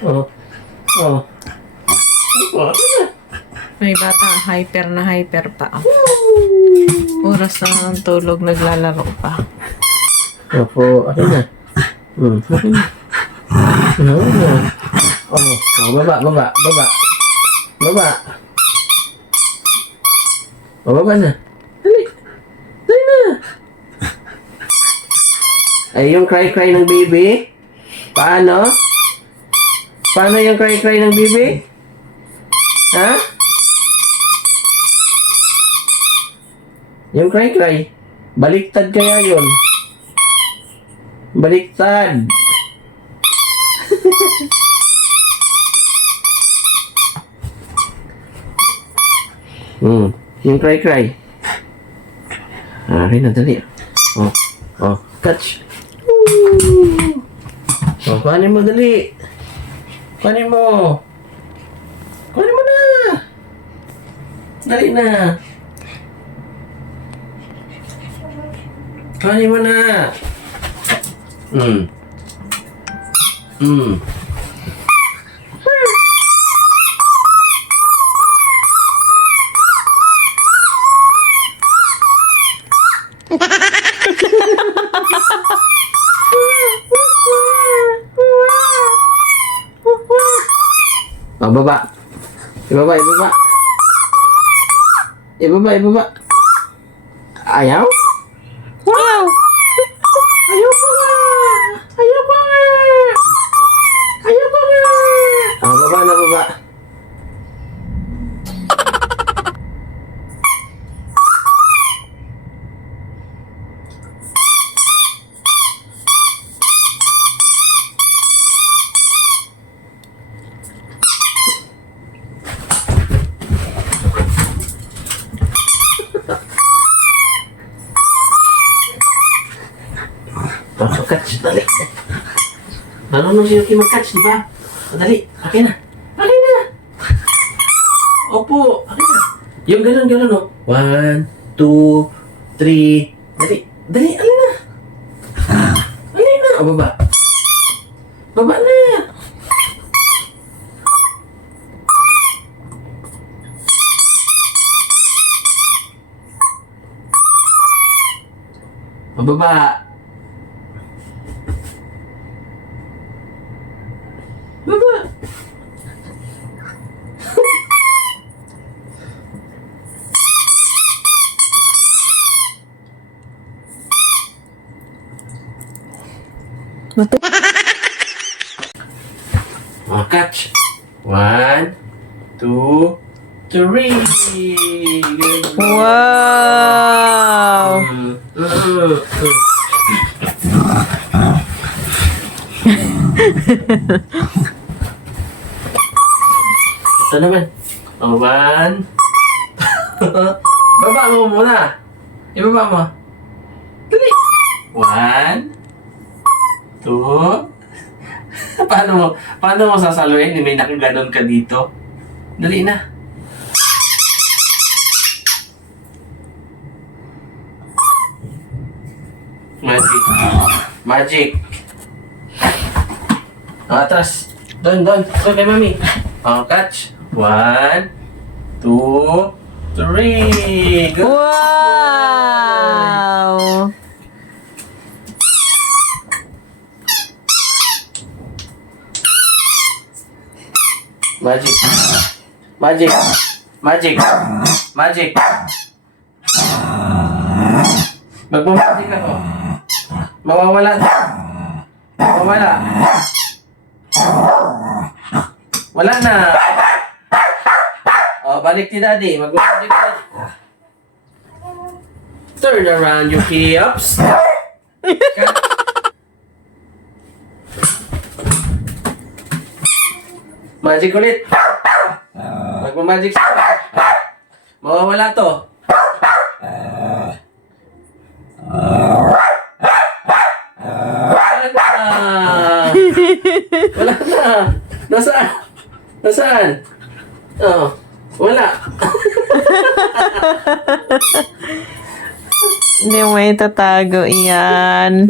Oh. Oh. Oh, ano na? May bata, hyper na hyper pa. Oras na ng tulog, naglalaro pa. Opo, ano na? Hmm. Ano na? Oh, oh, baba, baba, baba. Baba. Oh, baba na. Dali. Dali na. Ay, yung cry-cry ng baby? Paano? Paano yung cry-cry ng baby? Ha? Yung cry-cry. Baliktad kaya yun. Baliktad. hmm. Yung cry-cry. Ah, rin na, dali. Oh. Oh. Catch. Woo! Oh, kuhanin mo, dali. Kuhanin mo. Kuhanin mo na. Dali na. Kuhanin mo na. Hmm. Hmm. Oh, baba. Ibaba, ibaba. Ibaba, ibaba. Ayaw? Wow! Ayaw ko nga! Ayaw ko nga! Ayaw ko nga! Oh, baba na, baba. Oh, catch, dali. Marunong si Yuki mag-catch, di ba? Oh, dali, akin na. Akin na. Opo, akin na. Yung ganun, ganun, oh. One, two, three. Dali, dali, alin na. Alin na. O, baba. Baba na. O, baba. Baba. Matu- Oh, catch. One, two, three. Wow! Ito naman. Oh, one. Baba mo muna. Ibaba mo. Dali. One. Two. paano mo, paano mo sasaluhin? May nakaganon ka dito. Dali na. Magic. Magic. Oh, atras. Doon, doon. Doon kay mami. Oh, catch. One, two, three. Good. Wow! Magic. Magic. Magic. Magic. Magmamagic ako. Mawawala. Mawawala. Wala na. Oh, balik ni Daddy. Magmamagic ka. Turn around, you hips. Magic ulit. Magmamagic siya. Mawawala to. Wala na. Wala na. Nasaan? Nasaan? Oh, wala. Hindi mo itatago iyan.